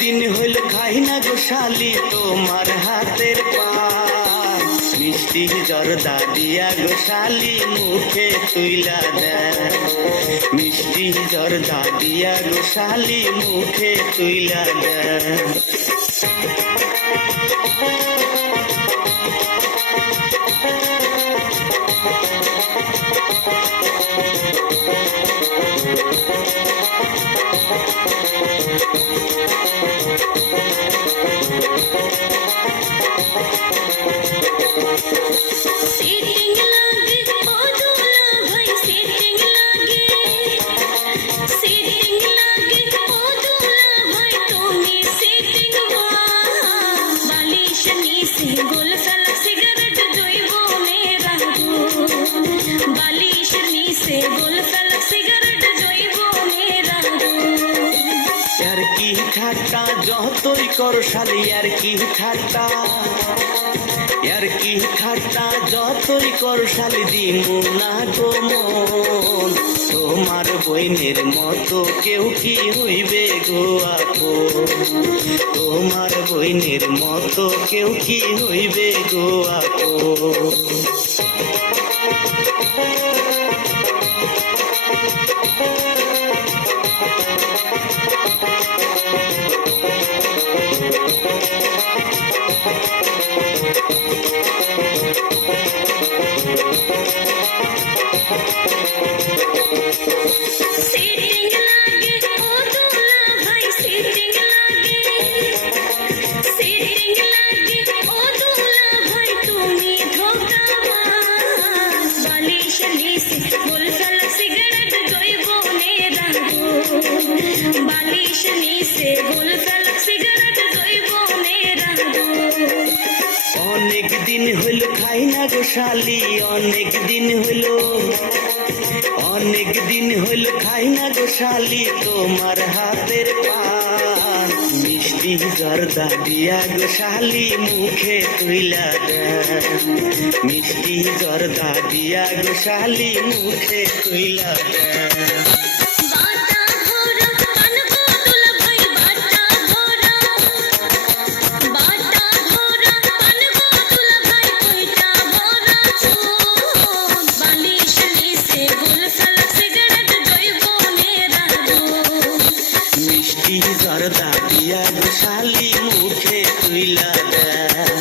দিন হইল খাই না গো শালি তোমার হাতের পান। মিষ্টি জর্দা দিয়া গো শালি মুখে তুইলা দেয়, মিষ্টি জর্দা দিয়া গো শালি মুখে তুইলা দেয়। ঠাট্টা যতই কর শালি আর কি ঠাট্টা, আর কি ঠাট্টা যতই কর শালি দিমু না গো মন। তোমার বইনের মতো কেউ কি হইবে গো আপন, তোমার বইনের মতো কেউ কি হইবে গো আপন। অনেক দিন হইল খাই না গো শালি, অনেক দিন হইল, অনেক দিন হইল খাই না গো শালি তোমার হাতের পান। মিষ্টি জর্দা দিয়া গো শালি মুখে তুইলা দেয়, মিষ্টি জর্দা দিয়া গো শালি মুখে তুইলা দেয়। মিষ্টি জর্দা দিয়া গো শালি মুখে তুইলা দেয়,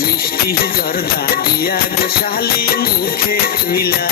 মিষ্টি জর্দা দিয়া গো শালি মুখে তুইলা